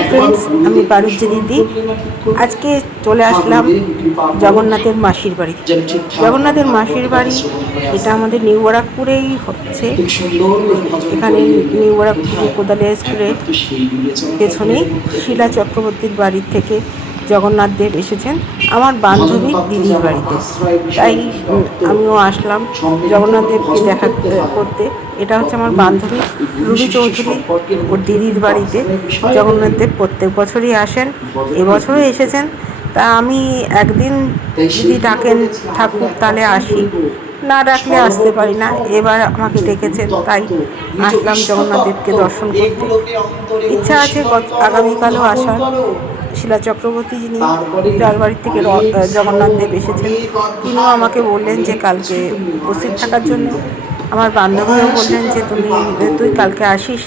Hi friends, আমি পারুজ্জি দিদি। আজকে চলে আসলাম জগন্নাথের মাসির বাড়িতে। জগন্নাথের মাসির বাড়ি এটা আমাদের নিউ ব্যারাকপুরেই হচ্ছে। এখানে নিউ ব্যারাকপুর কোদালিয়া স্কুলের পেছনেই শিলা চক্রবর্তীর বাড়ির থেকে জগন্নাথ দেব এসেছেন আমার বান্ধবীর দিদির বাড়িতে। তাই আমিও আসলাম জগন্নাথ দেবকে দেখা করতে। এটা হচ্ছে আমার বান্ধবী রুবি চৌধুরী, ওর দিদির বাড়িতে জগন্নাথ দেব প্রত্যেক বছরই আসেন, এবছরও এসেছেন। তা আমি একদিন যদি ডাকেন ঠাকুর তাহলে আসি, না ডাকলে আসতে পারি না। এবার আমাকে ডেকেছেন, তাই আসলাম জগন্নাথ দেবকে দর্শন করতে। ইচ্ছা আছে আগামীকালও আসার। শিলা চক্রবর্তী, যিনি যার বাড়ির থেকে জগন্নাথ দেব এসেছেন, তিনিও আমাকে বললেন যে কালকে উপস্থিত থাকার জন্য। আমার বান্ধবীও বললেন যে তুই কালকে আসিস।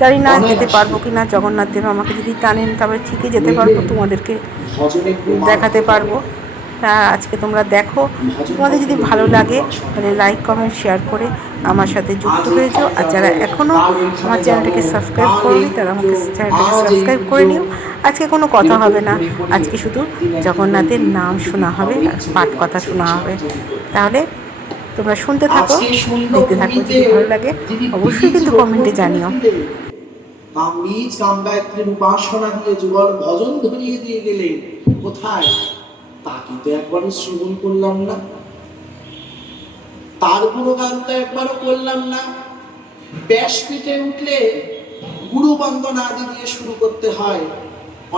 জানি না যেতে পারবো কি না। জগন্নাথ দেব আমাকে যদি টানেন তবে ঠিকই যেতে পারবো, তোমাদেরকে দেখাতে পারবো। তা আজকে তোমরা দেখো, তোমাদের যদি ভালো লাগে তাহলে লাইক কমেন্ট শেয়ার করে আমার সাথে যুক্ত হয়ে যাও। আর যারা এখনও আমার চ্যানেলটাকে সাবস্ক্রাইব করনি তারা আমাকে চ্যানেলটাকে সাবস্ক্রাইব করে নিও। আজকে কোনো কথা হবে না, আজকে শুধু জগন্নাথের নাম শোনা হবে আর পাঠ কথা শোনা হবে। তাহলে তোমরা শুনতে থাকো, দেখতে থাকো। যদি ভালো লাগে অবশ্যই কিন্তু কমেন্টে জানিও। নিজ কামগায়ত্রীর উপাসনা দিয়ে যুগল ভজন ধরিয়ে দিয়ে গেলে কোথায়, তা কিন্তু একবারও শ্রবণ করলাম না, তার গুণগান তো একবারও করলাম না। ব্যাসপীঠে উঠলে গুরু বন্দনা আদি দিয়ে শুরু করতে হয়।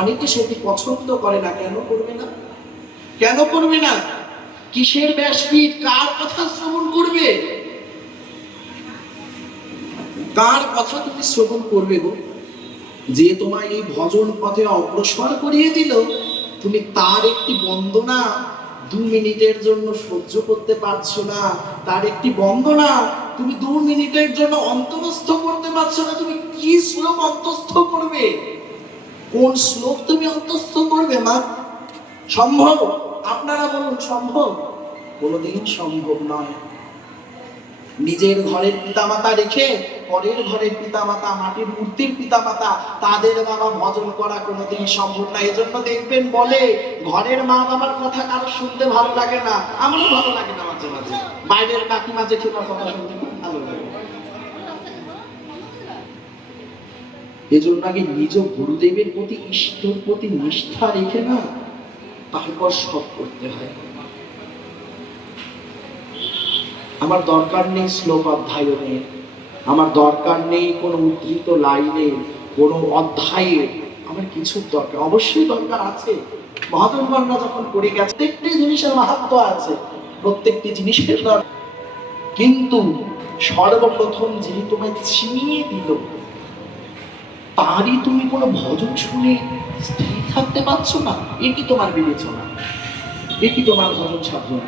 অনেকে সেটি পছন্দ করে না। কেন করবে না? কেন করবে না? কিসের ব্যাসপীঠ? কার কথা শ্রবণ করবে? কার কথা তুমি শ্রবণ করবে গো? যে তোমায় এই ভজন পথে অগ্রসর করিয়ে দিল, তুমি তার একটি বন্দনা 2 মিনিটের জন্য সহ্য করতে পারছো না। তার একটি বন্দনা তুমি 2 মিনিটের জন্য অন্তরস্থ করতে পারছো না। তুমি কি শ্লোক অন্তস্থ করবে? কোন শ্লোক তুমি অন্তস্থ করবে মা? সম্ভব? আপনারা বলুন, সম্ভব? কোনোদিন সম্ভব নয়। নিজের ঘরের পিতামাতা রেখে পরের ঘরের পিতামাতা, মাটির মূর্তির পিতামাতা, তাদের বাবা ভজন করা কোনোদিন সম্ভব না। এজন্য দেখবেন বলে ঘরের মা বাবার কথা কারো শুনতে ভালো লাগে না। আমারও ভালো লাগে না মাঝে মাঝে। বাইরের কাকিমা জেঠিমার কথা শুনতে ভালো লাগে। এজন্য আগে নিজ গুরুদেবের প্রতি, ইষ্টর প্রতি নিষ্ঠা রেখে না তারপর সব করতে হয়। আমার দরকার নেই শ্লোক অধ্যায়নের, আমার দরকার নেই কোনো উদ্ধৃত লাইনের, কোনো অধ্যায়ের। আমার কিছুর দরকার অবশ্যই দরকার আছে। মহাদেবগণরা যখন করে গেছে, প্রত্যেকটি জিনিসের মাহাত্ম্য আছে, প্রত্যেকটি জিনিসের দরকার। কিন্তু সর্বপ্রথম যিনি তোমায় চিনিয়ে দিল, তারই তুমি কোনো ভজন শুনে স্থির থাকতে পারছো না। এ কি তোমার বিবেচনা? এ কি তোমার ভজন সাধন?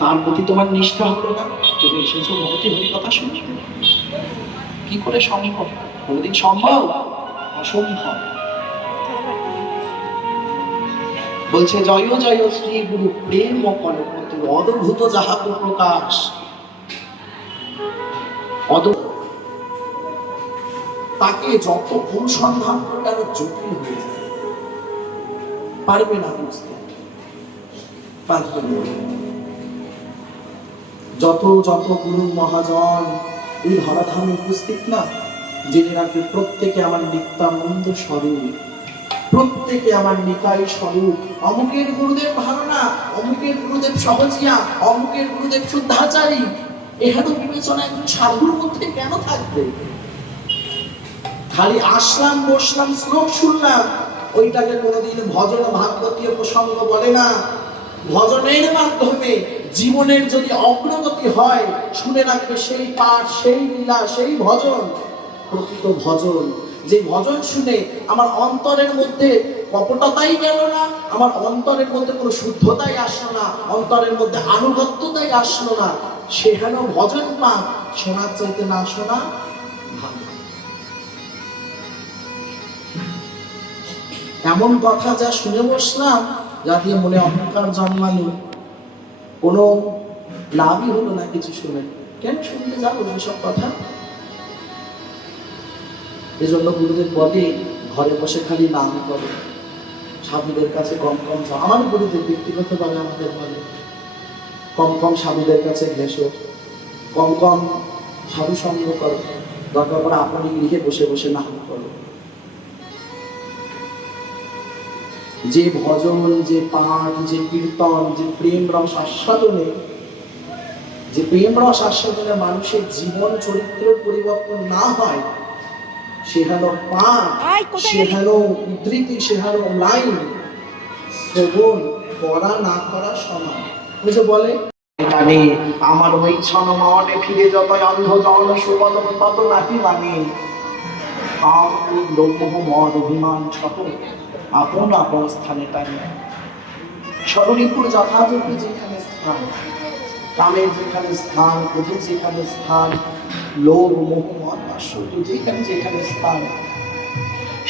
তার প্রতি তোমার নিষ্ঠা হলো না। তুমি এসেছো ভগবতী হরি কথা শুনছো, কি করে সম্ভব? কোনদিন সম্ভব? অসম্ভব। বলছে জয় জয় শ্রী গুরু প্রেম কলপত অদ্ভুত যাহা প্রকাশ। তাকে যত অনুসন্ধান করলে আরো জটিল হয়ে যায়, পারবে না বুঝতে, পারবে না। যত যত গুরু মহাজন এই ধরাধামে উপস্থিত না, জেনে রাখবে প্রত্যেকে আমার নিত্যানন্দ স্বরূপ, প্রত্যেকে আমার নিকায় স্বরূপ। অমুকের গুরুদেব ভালো না, অমুকের গুরুদেব সহজিয়া, অমুকের গুরুদেব শুদ্ধাচারী, এখানে বিবেচনা একজন সাধুর মধ্যে কেন থাকবে? খালি আসলাম, বসলাম, শ্লোক শুনলাম, ওইটাকে কোনোদিন ভজন ভাগবতীয় প্রসঙ্গ বলে না। ভজনের মাধ্যমে জীবনের যদি অগ্রগতি হয়, শুনে রাখবে সেই পাঠ, সেই লীলা, সেই ভজন প্রকৃত ভজন। যে ভজন শুনে আমার অন্তরের মধ্যে কপটতাই গেল না, আমার অন্তরের মধ্যে কোনো শুদ্ধতাই আসলো না, অন্তরের মধ্যে আনুগত্যতাই আসলো না, সে হেন ভজন পাঠ শোনার চাইতে না শোনা ভালো। এমন কথা যা শুনে বসলাম, যা দিয়ে মনে অহংকার জন্মালো, কোনো লাভই হলো না কিছু শুনে। কেন শুনতে যাবো এসব কথা? এজন্য গুরুদেব বলে ঘরে বসে খালি নাম করো, সাধুদের কাছে কম কম যাও। আমার গুরুদেব ব্যক্তিগতভাবে আমাদের বলে কম কম সাধুদের কাছে ঘেসো, কম কম সাধু সঙ্গ করো, দরকার পরে আপনি গৃহে বসে বসে নাম করো। যে ভজন, যে পাঠ, যে কীর্তন, যে প্রেম রস আস্বাদনে, যে প্রেম রস আস্বাদনে মানুষের জীবন চরিত্র পরিবর্তন না হয়, সে হলো পাঠ, সে হলো উদ্ধৃতি, সে হলো লাইন, শ্রবণ করা না করা সমান। বুঝে বলে মানে আমার ওই ছন মনে ফিরে যতই অন্ধ জন সুপদ তত নাকি মানে লোক মদ অভিমান সহ আপন আপন স্থানে টানে। স্মরণীপুর যথাযোগ্য যেখানে স্থান, কামের যেখানে স্থান, ক্রোধের যেখানে স্থান, লোভ মোহ মদ আশ্চর্য যেখানে যেখানে স্থান,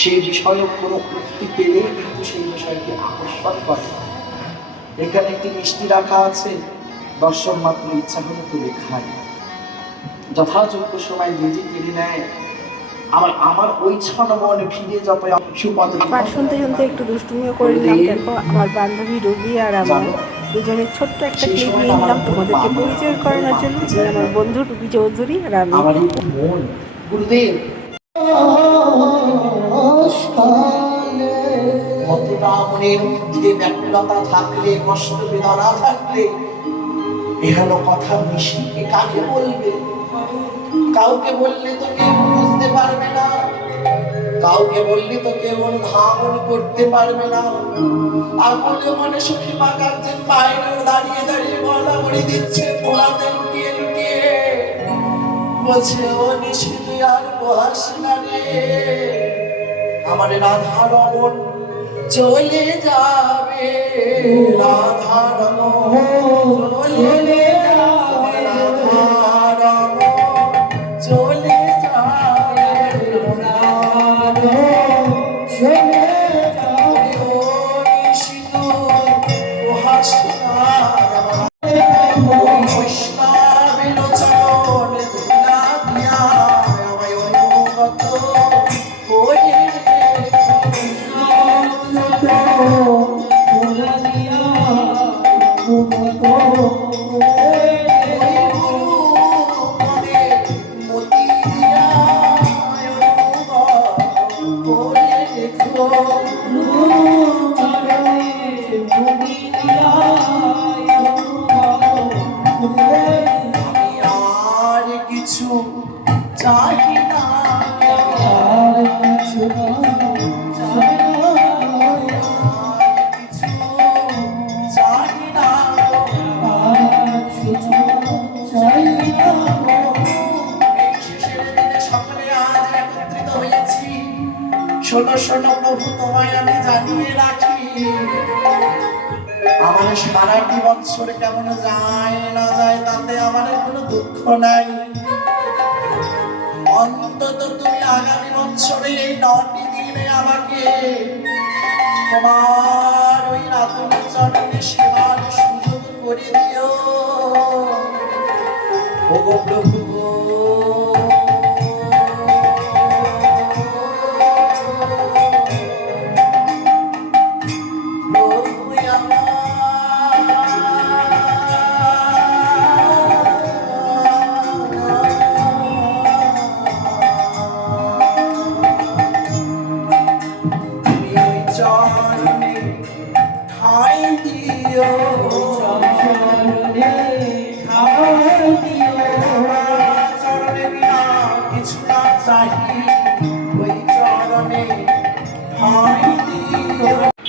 সেই বিষয়ে কোনো উক্তি পেলেই কিন্তু সেই বিষয়কে আকর্ষণ করে। এখানে একটি মিষ্টি রাখা আছে, দর্শন মাত্র ইচ্ছা হলে তুলে খায়, যথাযোগ্য সময় নিজে কিনে নেয়। আমার ওই ছন মনে ফিরে যত সুপদ। পাঠ শুনতে শুনতে একটু দুষ্টুমিও করে নিলাম। দেখো আমার বান্ধবী রবি আর আমি দুজনের ছোট্ট একটা ক্লিপ নিয়ে নিলাম তোমাদেরকে পরিচয় করানোর জন্য। যে আমার বন্ধু রবি চৌধুরী আর আমি। আমার মন গুরুদেব কতটা মনের মধ্যে ব্যাকুলতা থাকলে, কষ্ট বেদনা থাকলে, এহেন কথা মিশিয়ে কাকে বলবে? কাউকে বললে তো কেউ বুঝতে পারবে না, কাউকে বললে তো কেউ অনুধাবন করতে পারবে না। আর মনে মনে সখী মা কাঁদছেন, বাইরেও দাঁড়িয়ে দাঁড়িয়ে গলা ভরে দিচ্ছে, পোলাতে লুকিয়ে লুকিয়ে বলছে, ও নিশিনি আর বহাস না রে, আমার রাধা রমন চলে যাবে, রাধা রমন চলে যাবে, রাধা রমন চলে যাবে, চলে যাবে, ও নিশিনি বহাস না বৈষ্ণবের চরণ ধুলা দিয়া আমায় অনুগত করে কিছু চাই না, আর কিছু চাই না, কিছু চাই না, আর কিছু চাই না। এই শেষের দিনে সকলে আজ একত্রিত হয়েছি। শোনো শোনো প্রভু, তোমায় আমি জানিয়ে রাখি, আমার সারাটি বৎসর কেমন যায় না যায় তাতে আমার কোনো দুঃখ নাই। অন্তত তুমি আগামী বছরে এই 9টি দিনে আমাকে তোমার ওই রাতুল চরণে সেবার সুযোগ করে দিও। ওগো প্রভু,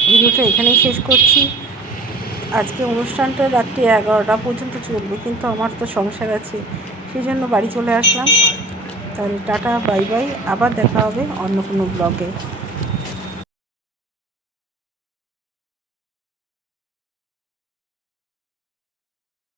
ভিডিওটা এখানেই শেষ করছি। আজকে অনুষ্ঠানটা রাত্রি 11টা পর্যন্ত চলবে, কিন্তু আমার তো সংসার আছে, সেই জন্য বাড়ি চলে আসলাম। তাহলে টাটা, বাই বাই, আবার দেখা হবে অন্য কোনো ব্লগে।